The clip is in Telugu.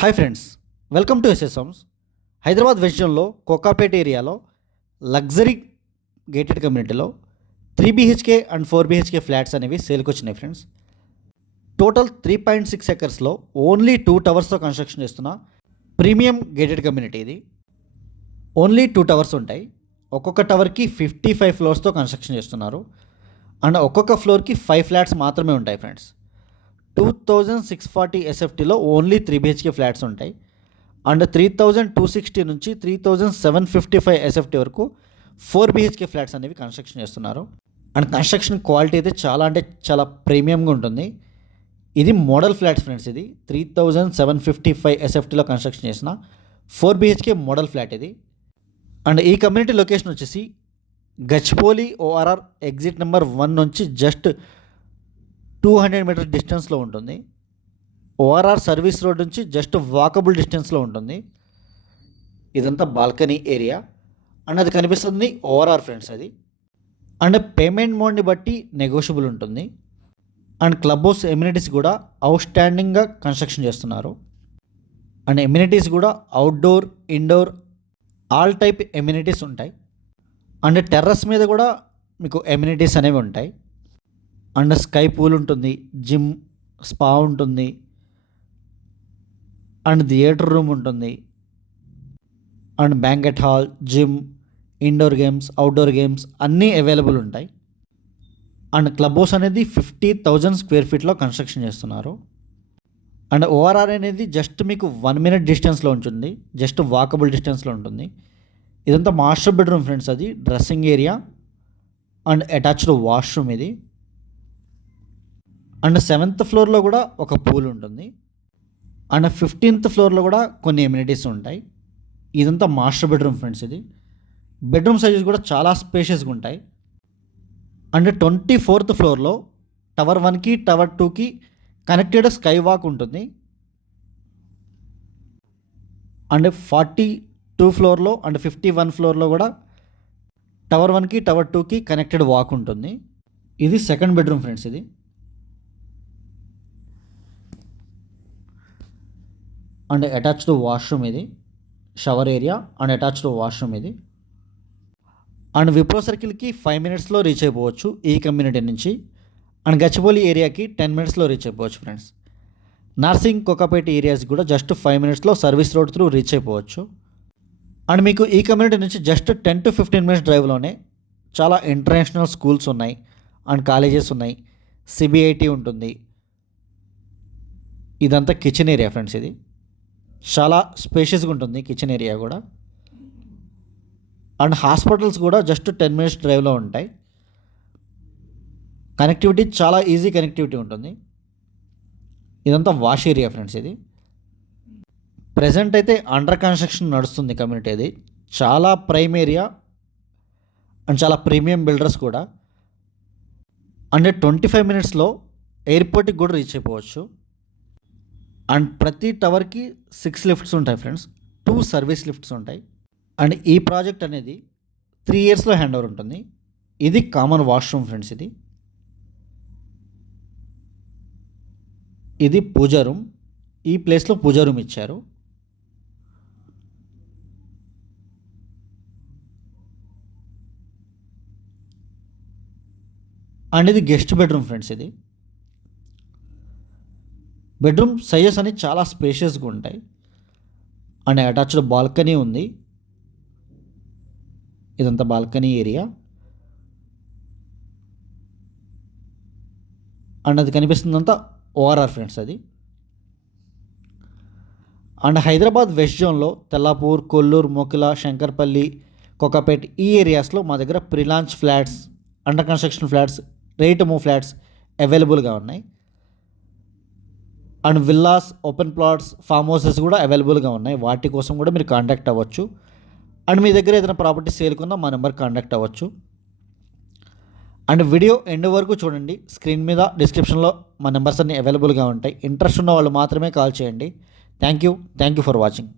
Hi friends, welcome to SS homes. Hyderabad west జోన్లో కోకాపేట ఏరియాలో లగ్జరీ గేటెడ్ కమ్యూనిటీలో 3 BHK అండ్ 4 BHK ఫ్లాట్స్ అనేవి సేల్కి వచ్చినాయి ఫ్రెండ్స్. టోటల్ 3.6 ఎకర్స్లో ఓన్లీ 2 టవర్స్తో కన్స్ట్రక్షన్ చేస్తున్న ప్రీమియం గేటెడ్ కమ్యూనిటీ ఇది. ఓన్లీ 2 టవర్స్ ఉంటాయి. ఒక్కొక్క టవర్కి 55 ఫ్లోర్స్తో కన్స్ట్రక్షన్ చేస్తున్నారు. అండ్ ఒక్కొక్క ఫ్లోర్కి 5 ఫ్లాట్స్ మాత్రమే ఉంటాయి ఫ్రెండ్స్. 2640 SFTలో ఓన్లీ 3 BHK ఫ్లాట్స్ ఉంటాయి. అండ్ 3260 నుంచి 3755 SFT వరకు 4 BHK ఫ్లాట్స్ అనేవి కన్స్ట్రక్షన్ చేస్తున్నారు. అండ్ కన్స్ట్రక్షన్ క్వాలిటీ అయితే చాలా ప్రీమియంగా ఉంటుంది. ఇది మోడల్ ఫ్లాట్స్ ఫ్రెండ్స్. ఇది 3755 SFTలో కన్స్ట్రక్షన్ చేసిన 4 BHK మోడల్ ఫ్లాట్ ఇది. అండ్ ఈ కమ్యూనిటీ లొకేషన్ వచ్చేసి గచ్చిబౌలి ORR ఎగ్జిట్ నెంబర్ 1 నుంచి జస్ట్ 200 మీటర్ డిస్టెన్స్లో ఉంటుంది. ORR సర్వీస్ రోడ్ నుంచి జస్ట్ వాకబుల్ డిస్టెన్స్లో ఉంటుంది. ఇదంతా బాల్కనీ ఏరియా అండ్ అది కనిపిస్తుంది ORR ఫ్రెండ్స్ అది. అండ్ పేమెంట్ మోడ్ని బట్టి నెగోషియబుల్ ఉంటుంది. అండ్ క్లబ్ హౌస్ ఎమ్యూనిటీస్ కూడా అవుట్ స్టాండింగ్గా కన్స్ట్రక్షన్ చేస్తున్నారు. అండ్ ఎమ్యూనిటీస్ కూడా outdoor, indoor all type amenities ఉంటాయి. అండ్ టెర్రస్ మీద కూడా మీకు ఎమ్యూనిటీస్ అనేవి ఉంటాయి. అండ్ స్కై పూల్ ఉంటుంది, జిమ్, స్పా ఉంటుంది, అండ్ థియేటర్ రూమ్ ఉంటుంది, and banquet hall, gym, indoor games, outdoor games అన్నీ అవైలబుల్ ఉంటాయి. అండ్ క్లబ్ హౌస్ అనేది 50,000 స్క్వేర్ ఫీట్లో కన్స్ట్రక్షన్ చేస్తున్నారు. అండ్ ORR అనేది జస్ట్ మీకు 1 minute డిస్టెన్స్లో ఉంటుంది, జస్ట్ వాకబుల్ డిస్టెన్స్లో ఉంటుంది. ఇదంతా మాస్టర్ బెడ్రూమ్ ఫ్రెండ్స్. అది dressing area and attached washroom ఇది. అండ్ 7th ఫ్లోర్లో కూడా ఒక పూల్ ఉంటుంది. అండ్ 15th ఫ్లోర్లో కూడా కొన్ని ఎమ్యూనిటీస్ ఉంటాయి. ఇదంతా మాస్టర్ బెడ్రూమ్ ఫ్రెండ్స్. ఇది బెడ్రూమ్ సైజెస్ కూడా చాలా స్పేషియస్గా ఉంటాయి. అండ్ 24th ఫ్లోర్లో టవర్ 1కి టవర్ 2కి కనెక్టెడ్ స్కై వాక్ ఉంటుంది. అండ్ 42 ఫ్లోర్లో అండ్ 51 ఫ్లోర్లో కూడా టవర్ 1కి టవర్ 2కి కనెక్టెడ్ వాక్ ఉంటుంది. ఇది సెకండ్ బెడ్రూమ్ ఫ్రెండ్స్. ఇది అండ్ అటాచ్డ్ వాష్రూమ్ ఇది, shower area and attached washroom ఇది. అండ్ విప్రో సర్కిల్కి 5 minutesలో రీచ్ అయిపోవచ్చు ఈ కమ్యూనిటీ నుంచి. అండ్ గచ్చిబౌలి ఏరియాకి 10 minutesలో రీచ్ అయిపోవచ్చు ఫ్రెండ్స్. నార్సింగ్, కోకాపేట ఏరియాస్ కూడా జస్ట్ 5 minutesలో సర్వీస్ రోడ్ త్రూ రీచ్ అయిపోవచ్చు. అండ్ మీకు ఈ కమ్యూనిటీ నుంచి జస్ట్ 10 to 15 minutes డ్రైవ్లోనే చాలా ఇంటర్నేషనల్ స్కూల్స్ ఉన్నాయి అండ్ కాలేజెస్ ఉన్నాయి. CBIT ఉంటుంది. ఇదంతా కిచెన్ ఏరియా ఫ్రెండ్స్. ఇది చాలా స్పేషియస్గా ఉంటుంది కిచెన్ ఏరియా కూడా. అండ్ హాస్పిటల్స్ కూడా జస్ట్ 10 minutes డ్రైవ్లో ఉంటాయి. కనెక్టివిటీ చాలా ఈజీ కనెక్టివిటీ ఉంటుంది. ఇదంతా వాష్ ఏరియా ఫ్రెండ్స్. ఇది ప్రజెంట్ అయితే అండర్ కన్స్ట్రక్షన్ నడుస్తుంది కమ్యూనిటీ. ఇది చాలా ప్రైమ్ ఏరియా అండ్ చాలా ప్రీమియం బిల్డర్స్ కూడా. అండ్ 25 minutesలో ఎయిర్పోర్ట్కి కూడా రీచ్ అయిపోవచ్చు. అండ్ ప్రతి టవర్కి 6 లిఫ్ట్స్ ఉంటాయి ఫ్రెండ్స్. 2 సర్వీస్ లిఫ్ట్స్ ఉంటాయి. అండ్ ఈ ప్రాజెక్ట్ అనేది 3 yearsలో హ్యాండ్ ఓవర్ ఉంటుంది. ఇది కామన్ వాష్రూమ్ ఫ్రెండ్స్. ఇది పూజా రూమ్. ఈ ప్లేస్లో పూజా రూమ్ ఇచ్చారు. అండ్ ఇది గెస్ట్ బెడ్రూమ్ ఫ్రెండ్స్. ఇది బెడ్రూమ్ సైజెస్ అని చాలా స్పేషియస్గా ఉంటాయి. అండ్ అటాచ్డ్ బాల్కనీ ఉంది. ఇదంతా బాల్కనీ ఏరియా. అండ్ అది కనిపిస్తుందంతా ORR ఫ్రెండ్స్. అది అండ్ హైదరాబాద్ వెస్ట్ జోన్లో తెల్లాపూర్, కొల్లూరు, మోకిలా, శంకర్పల్లి, కోకాపేట్ ఈ ఏరియాస్లో మా దగ్గర ప్రీలాంచ్ flats, under construction flats, ready to move flats అవైలబుల్గా ఉన్నాయి. And villas, open plots, form houses కూడా అవైలబుల్గా ఉన్నాయి. వాటి కోసం కూడా మీరు కాంటాక్ట్ అవ్వచ్చు. అండ్ మీ దగ్గర ఏదైనా ప్రాపర్టీ సేల్కున్నా మా నెంబర్ కాంటాక్ట్ అవ్వచ్చు. అండ్ వీడియో ఎండ్ వరకు చూడండి. స్క్రీన్ మీద డిస్క్రిప్షన్లో మా నెంబర్స్ అన్నీ అవైలబుల్గా ఉంటాయి. ఇంట్రెస్ట్ ఉన్న వాళ్ళు మాత్రమే కాల్ చేయండి. Thank you for watching.